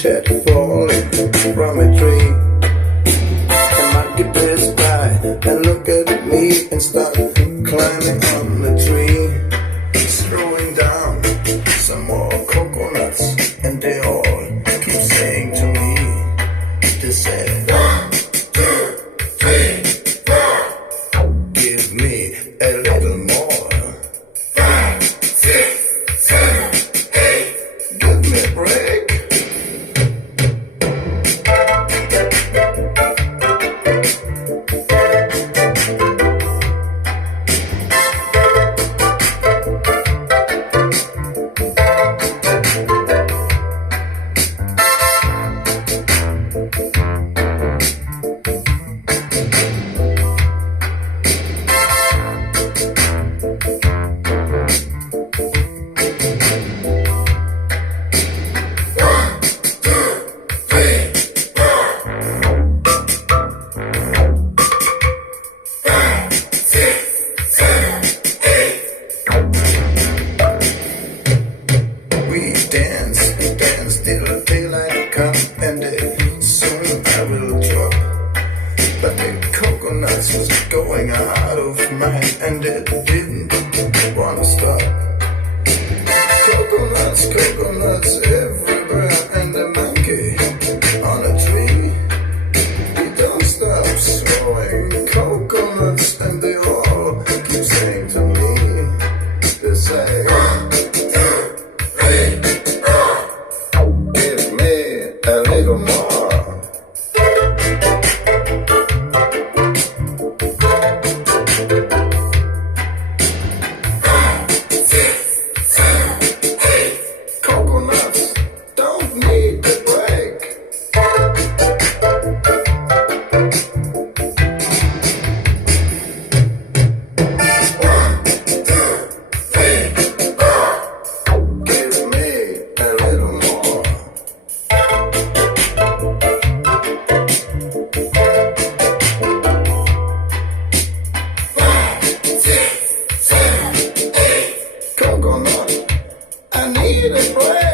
shed falling from a tree. And my guitarist cry and look at me and start climbing on the tree, throwing down some more coconuts, and they all keep saying to me, they say, 1, 2, 3, 4, give me a little more. 5, 6, 7, 8, give me a break. Till daylight come, and soon I will drop. But the coconuts was going out of mine, and it didn't wanna stop. Coconuts, coconuts everywhere, and the monkey on a tree, he don't stop throwing coconuts, and they all keep saying to me, they say, 1, 2, 3, 4, give me a little more. Coconuts don't need a break. Give me a little more. Coconut, I need a break.